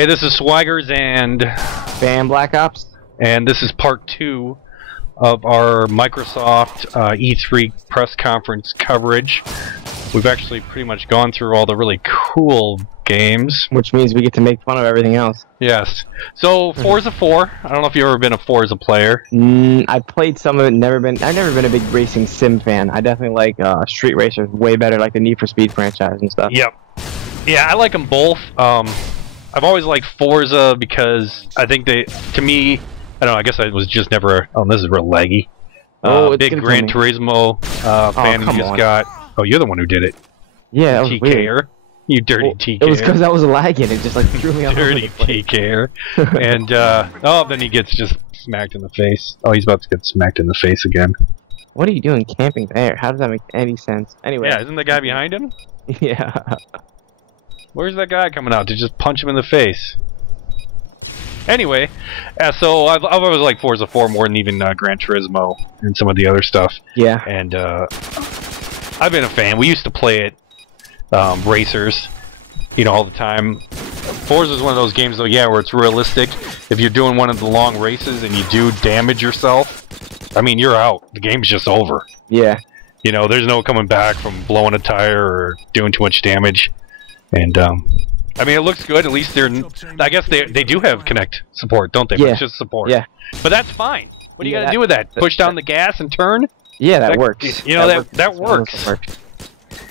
Hey, this is Swaggers and Bamblakopz, and this is part 2 of our Microsoft E3 press conference coverage. We've actually pretty much gone through all the really cool games. which means we get to make fun of everything else. Yes. So, Forza 4. I don't know if you've ever been a Forza player. I played some of it. I've never been a big racing sim fan. I definitely like Street Racers way better, like the Need for Speed franchise and stuff. Yep. Yeah, I like them both. I've always liked Forza because I think to me, I don't know, I guess I was just never, this is real laggy. Big Gran Turismo fan who just got, you're the one who did it. Yeah, that was TKer. weird. You dirty TKer. It was because I was lagging. It just like threw me off. Dirty TKer. And, then he gets just smacked in the face. Oh, he's about to get smacked in the face again. What are you doing camping there? How does that make any sense? Anyway. Yeah, isn't the guy behind him? Yeah. Where's that guy coming out to just punch him in the face? Anyway, so I've always liked Forza 4 more than even Gran Turismo and some of the other stuff. Yeah. And I've been a fan. We used to play it, racers, all the time. Forza is one of those games, though, where it's realistic. If you're doing one of the long races and you do damage yourself, I mean, you're out. The game's just over. Yeah. There's no coming back from blowing a tire or doing too much damage. And, I mean, it looks good. At least I guess they do have Kinect support, don't they? Yeah. But it's just support. Yeah. But that's fine. What do you got to do with that? Push down the gas and turn? Yeah, that works. That works. So,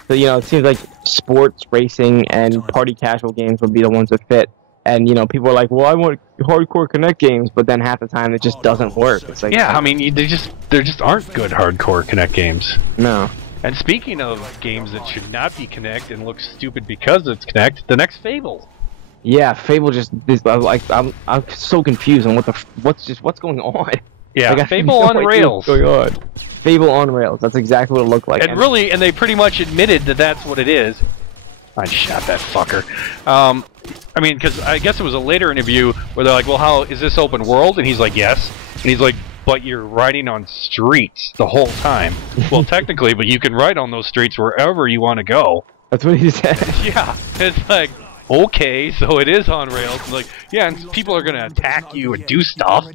it seems like sports, racing, and party casual games would be the ones that fit. And, people are like, well, I want hardcore Kinect games, but then half the time it just doesn't work. It's like, yeah, I mean, there just aren't good hardcore Kinect games. No. And speaking of games that should not be Kinect and look stupid because it's Kinect, the next Fable. Yeah, Fable I'm so confused on what's going on. Yeah, like, Fable on rails. What's going on? Fable on rails. That's exactly what it looked like. And they pretty much admitted that that's what it is. I shot that fucker. I mean, because I guess it was a later interview where they're like, well, how is this open world? And he's like, yes. And he's like, but you're riding on streets the whole time. Well, technically, but you can ride on those streets wherever you want to go. That's what he said. Yeah. It's like, okay, so it is on rails. And like, yeah, and people are going to attack you and do stuff,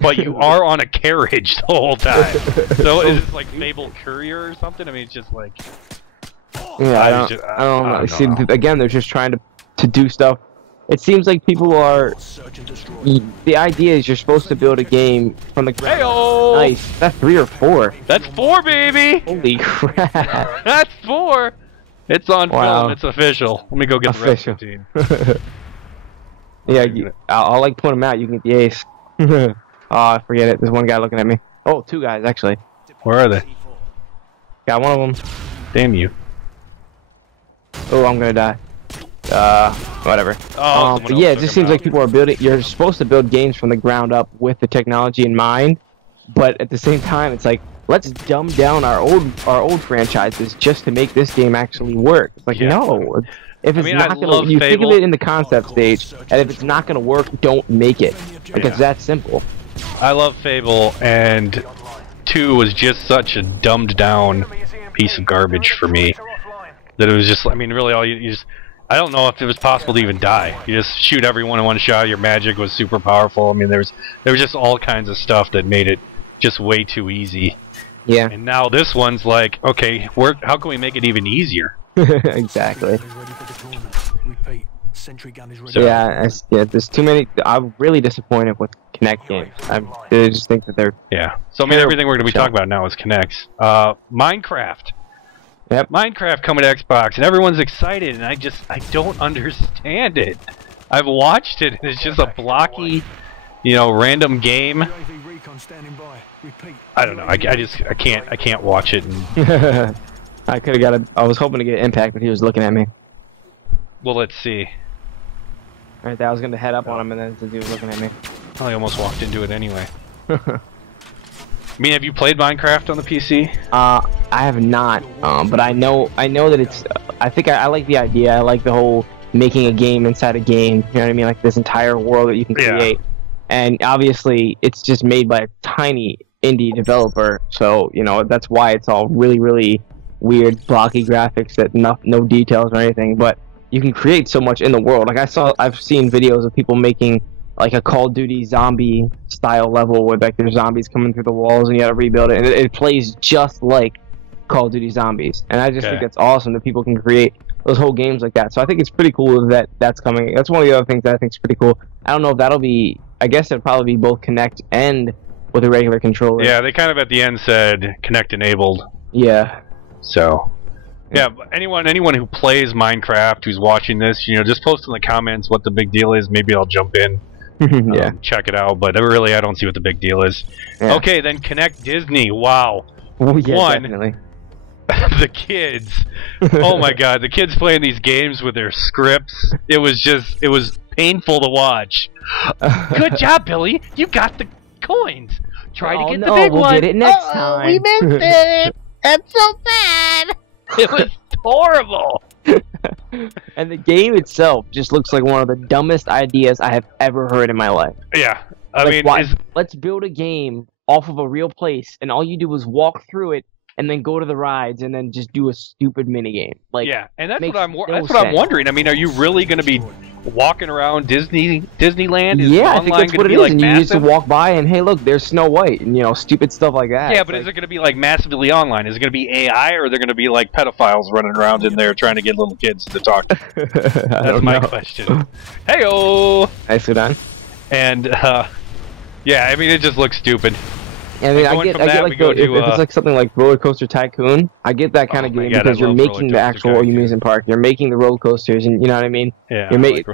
but you are on a carriage the whole time. So is it like Fable Courier or something? I mean, it's just like... Yeah, I don't know. See, again, they're just trying to do stuff. It seems like people are... The idea is you're supposed to build a game from the ground. Hey-oh! Nice. That's 3 or 4. That's 4, baby! Holy crap. That's 4! It's on film. It's official. Let me go get the rest of the team. Yeah, I'll like point them out. You can get the ace. Oh, forget it. There's one guy looking at me. Oh, 2 guys, actually. Where are they? Got one of them. Damn you. Oh, I'm gonna die. Whatever. But yeah, it just seems like people are building. You're supposed to build games from the ground up with the technology in mind, but at the same time, it's like, let's dumb down our old franchises just to make this game actually work. It's like, no. If it's not gonna, you think of it in the concept stage, and if it's not gonna work, don't make it. Like, it's that simple. I love Fable, and 2 was just such a dumbed down piece of garbage for me that it was just, I mean, really all you just, I don't know if it was possible to even die. You just shoot everyone in one shot. Your magic was super powerful. I mean, there was just all kinds of stuff that made it just way too easy. Yeah. And now this one's like, okay, how can we make it even easier? Exactly. So, yeah, there's too many. I'm really disappointed with Kinect games. I just think that they're... Yeah. So, I mean, everything we're going to be talking about now is Kinects. Minecraft. Yep. Minecraft coming to Xbox, and everyone's excited, and I don't understand it. I've watched it, and it's just a blocky, random game. I don't know. I can't watch it. And I could have got I was hoping to get Impact, but he was looking at me. Well, let's see. Right there, I was gonna head up on him, and then the dude was looking at me. I almost walked into it anyway. I mean, have you played Minecraft on the PC? I have not, but I know that it's. I think I like the idea. I like the whole making a game inside a game. You know what I mean? Like this entire world that you can create. And obviously, it's just made by a tiny indie developer. So that's why it's all really, really weird, blocky graphics that no details or anything. But you can create so much in the world. Like I've seen videos of people making like a Call of Duty zombie style level where like there's zombies coming through the walls and you gotta rebuild it, and it plays just like Call of Duty Zombies. And I just think that's awesome that people can create those whole games like that. So I think it's pretty cool that that's coming. That's one of the other things that I think is pretty cool. I don't know if that'll be, I guess it'll probably be both Kinect and with a regular controller. Yeah, they kind of at the end said Kinect enabled. Yeah. So yeah, anyone who plays Minecraft who's watching this, you know, just post in the comments what the big deal is. Maybe I'll jump in. Check it out, but really I don't see what the big deal is. Yeah. Okay, then Kinect Disney. Wow. Oh, yeah, definitely. The kids. Oh my god, the kids playing these games with their scripts. It was painful to watch. Good job, Billy. You got the coins. Try to get the big one. We'll get it next time. We missed it. That's so bad. It was horrible. And the game itself just looks like one of the dumbest ideas I have ever heard in my life. Yeah. I mean, let's build a game off of a real place, and all you do is walk through it and then go to the rides and then just do a stupid minigame. Like, yeah, and that's what I'm wondering. I mean, are you really going to be walking around Disneyland? Yeah, I think that's what it is. Like, and you just walk by and hey, look, there's Snow White, and you know, stupid stuff like that. Yeah, but is it going to be like massively online? Is it going to be AI, or are there going to be like pedophiles running around in there trying to get little kids to talk to? That's my question. Hey-o! Nicely done. And yeah, I mean, it just looks stupid. I mean, I get like if it's like something like Roller Coaster Tycoon, I get that kind of game because you're making the actual amusement park, you're making the roller coasters, and you know what I mean. Yeah.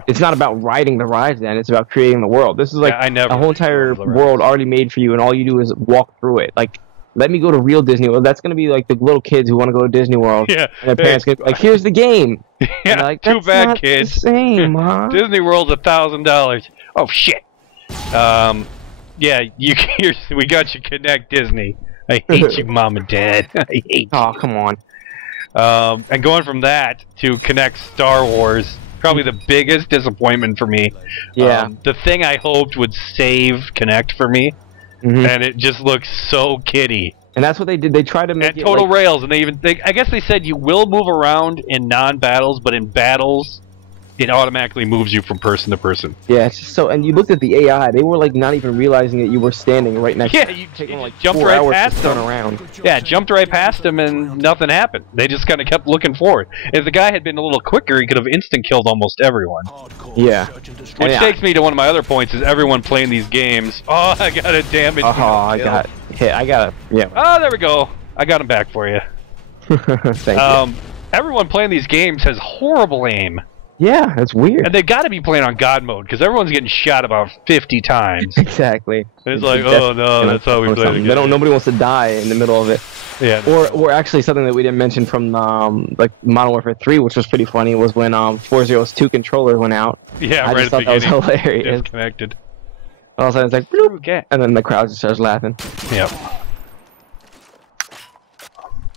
It's not about riding the rides, then it's about creating the world. This is like a whole entire world already made for you, and all you do is walk through it. Like, let me go to real Disney World. That's gonna be like the little kids who want to go to Disney World. Yeah. And their parents gonna be like, here's the game. Yeah. Like, too bad, kids. The same, huh? Disney World's $1,000. Oh shit. Yeah, we got you, Kinect Disney. I hate you, Mom and Dad. I hate you. Oh, come on. And going from that to Kinect Star Wars, probably the biggest disappointment for me. Yeah. The thing I hoped would save Kinect for me, and it just looks so kiddie. And that's what they did. They tried to make it total rails, and I guess they said you will move around in non-battles, but in battles, it automatically moves you from person to person. Yeah, it's just so. And you looked at the AI; they were like not even realizing that you were standing right next. Yeah, to you like jumped right past them. Around. Yeah, jumped right past him, and nothing happened. They just kind of kept looking forward. If the guy had been a little quicker, he could have instant killed almost everyone. Yeah. Which takes me to one of my other points: is everyone playing these games? Oh, I got a damage. Oh, I got hit. Yeah. Oh, there we go. I got him back for you. Thank you. Everyone playing these games has horrible aim. Yeah, that's weird. And they got to be playing on God mode because everyone's getting shot about 50 times. Exactly. And it's like, oh no, that's how we play the game. Nobody wants to die in the middle of it. Yeah. Or actually something that we didn't mention from like Modern Warfare 3, which was pretty funny, was when Forza's 2 controller went out. Yeah, I just thought that was hilarious. Disconnected. All of a sudden it's like, bloop, and then the crowd just starts laughing. Yep.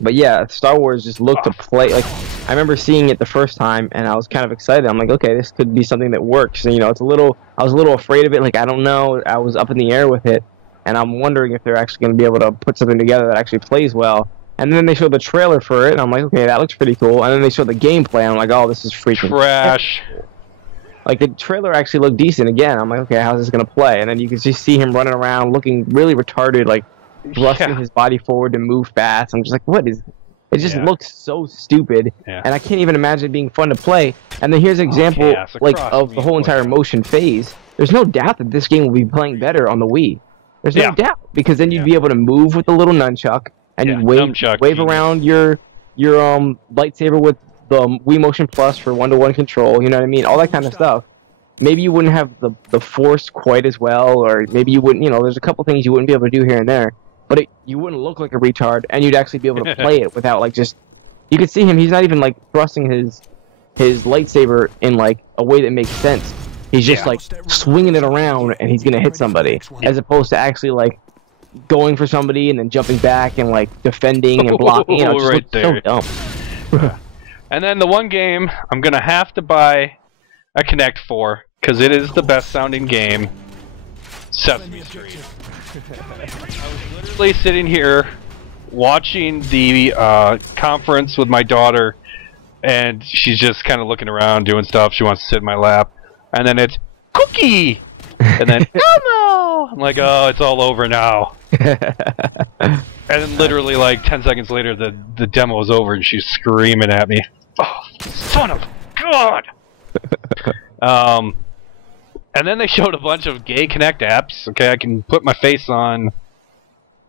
But yeah, Star Wars just looked to play. Like, I remember seeing it the first time, and I was kind of excited. I'm like, okay, this could be something that works. And, you know, I was a little afraid of it. Like, I don't know. I was up in the air with it, and I'm wondering if they're actually going to be able to put something together that actually plays well. And then they showed the trailer for it, and I'm like, okay, that looks pretty cool. And then they showed the gameplay, and I'm like, oh, this is freaking trash. Like, the trailer actually looked decent again. I'm like, okay, how's this going to play? And then you can just see him running around looking really retarded, like, thrusting his body forward to move fast. I'm just like, what is... It just looks so stupid, and I can't even imagine it being fun to play. And then here's an example of the whole entire motion phase. There's no doubt that this game will be playing better on the Wii. There's no doubt, because then you'd be able to move with the little nunchuck, and you'd wave around your lightsaber with the Wii Motion Plus for one-to-one control. You know what I mean? All that kind of stuff. Maybe you wouldn't have the Force quite as well, or maybe you wouldn't. You know, there's a couple things you wouldn't be able to do here and there. But you wouldn't look like a retard, and you'd actually be able to play it without, like, just... You could see him, he's not even, like, thrusting his lightsaber in, like, a way that makes sense. He's just, like, swinging it around, and he's gonna hit somebody, as opposed to actually, like, going for somebody and then jumping back and, like, defending and blocking. You know, it just looks so dumb. And then the one game I'm gonna have to buy a Kinect for, because it is the best-sounding game, Sesame Street. I was literally sitting here watching the conference with my daughter and she's just kind of looking around, doing stuff. She wants to sit in my lap, and then it's Cookie, and then Elmo. I'm like, oh, it's all over now. And then literally like 10 seconds later, the demo was over, and she's screaming at me. Oh, son of God! And then they showed a bunch of gay Kinect apps. Okay, I can put my face on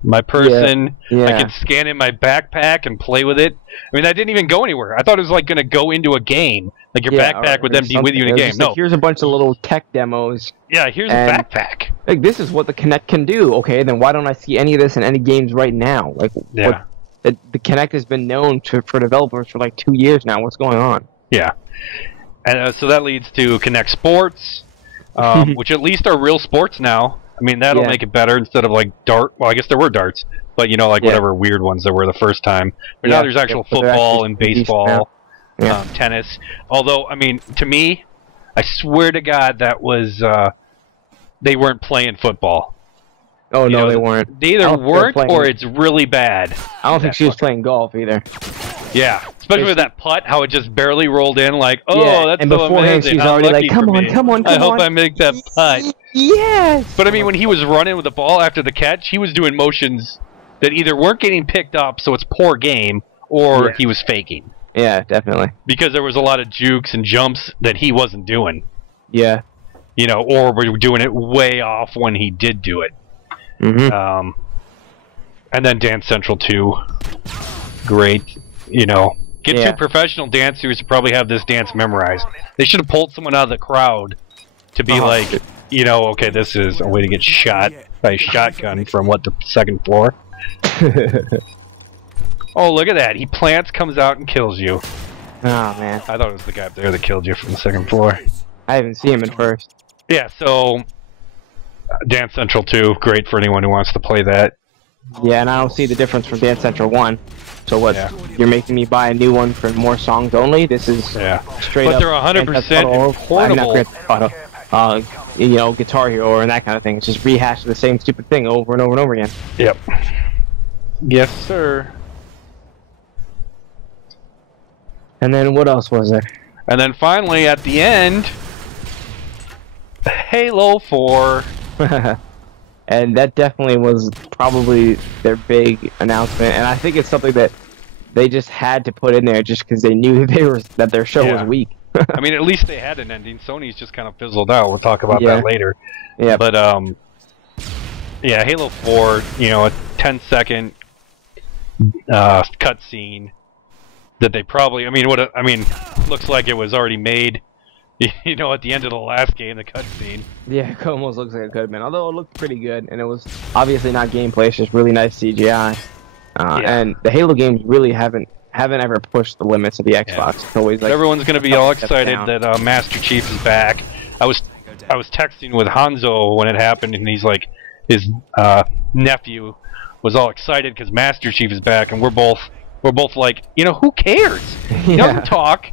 my person. Yeah. I can scan in my backpack and play with it. I mean, that didn't even go anywhere. I thought it was like going to go into a game. Like your backpack would then be with you in a game. No. Like, here's a bunch of little tech demos. Yeah, here's a backpack. Like, this is what the Kinect can do. Okay, then why don't I see any of this in any games right now? Like, yeah. The Kinect has been known for developers for like 2 years now. What's going on? Yeah. And so that leads to Kinect Sports, which at least are real sports now. I mean, that'll make it better instead of like dart. Well, I guess there were darts, but you know, like whatever weird ones there were the first time. But now there's actual football and baseball, tennis. Although, I mean, to me, I swear to God, that was they weren't playing football. Oh no, they weren't. They either weren't or it's really bad. I don't think she was playing golf either. Yeah, especially with that putt, how it just barely rolled in. Like, oh, that's and so beforehand amazing. she's already like, come on. I hope I make that putt. Yes. But I mean, when he was running with the ball after the catch, he was doing motions that either weren't getting picked up, so it's poor game, or he was faking. Yeah, definitely. Because there was a lot of jukes and jumps that he wasn't doing. Yeah. You know, or we were doing it way off when he did do it. Mm-hmm. And then Dance Central 2. Great. You know, get two professional dancers who probably have this dance memorized. They should have pulled someone out of the crowd to be like, you know, okay, this is a way to get shot by a shotgun from, what, the second floor? Oh, look at that. He plants, comes out, and kills you. Oh, man. I thought it was the guy up there that killed you from the second floor. I haven't seen him at first. Yeah, so Dance Central 2, great for anyone who wants to play that. Yeah, and I don't see the difference from Dance Central 1. So what, you're making me buy a new one for more songs only? This is straight up. But they're 100% portable. You know, Guitar Hero and that kind of thing. It's just rehash the same stupid thing over and over and over again. Yep. Yes, sir. And then what else was there? And then finally, at the end, Halo 4. And that definitely was probably their big announcement, and I think it's something that they just had to put in there just because they knew that their show was weak. I mean, at least they had an ending. Sony's just kind of fizzled out. We'll talk about that later. Yeah. But yeah, Halo 4. You know, a 10-second cutscene that they probably. I mean, looks like it was already made. You know, at the end of the last game, the cutscene. Yeah, it almost looks like it could have been. Although it looked pretty good, and it was obviously not gameplay. It's just really nice CGI. And the Halo games really haven't ever pushed the limits of the Xbox. It's always like everyone's going to be all excited that Master Chief is back. I was texting with Hanzo when it happened, and he's like, his nephew was all excited because Master Chief is back, and we're both like, you know, who cares? He doesn't talk.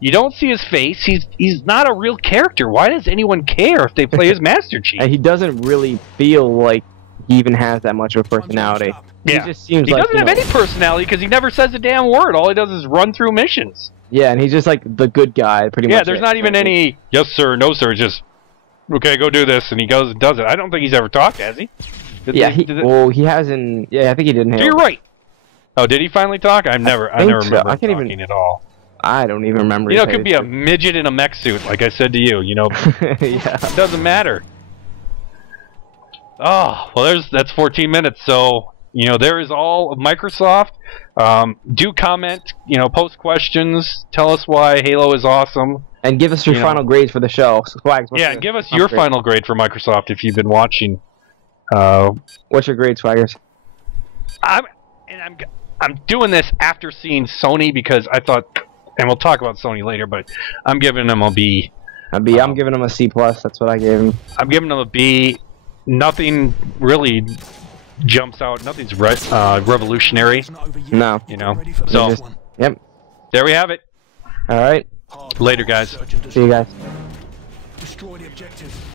You don't see his face. He's not a real character. Why does anyone care if they play as Master Chief? And he doesn't really feel like he even has that much of a personality. Yeah. He just seems he doesn't have any personality because he never says a damn word. All he does is run through missions. Yeah, and he's just like the good guy, pretty much. Yeah, there's not even any yes sir, no sir. Just okay, go do this, and he goes and does it. I don't think he's ever talked, has he? He hasn't. Yeah, I think he didn't. You're right. Oh, did he finally talk? I never remember him talking at all. I don't even remember. You know, it could be a midget in a mech suit, like I said to you. You know, it doesn't matter. Oh, well, that's 14 minutes. So, you know, there is all of Microsoft. Do comment. You know, post questions. Tell us why Halo is awesome. And give us your final grades for the show. So, Swags, give us your final grade for Microsoft if you've been watching. What's your grade, Swaggers? I'm doing this after seeing Sony because I thought. And we'll talk about Sony later, but I'm giving them a B. I'm giving them a C+. That's what I gave him. I'm giving them a B. Nothing really jumps out. Nothing's revolutionary. No. You know. So. Yep. There we have it. All right. Later, guys. See you guys. Destroy the objective.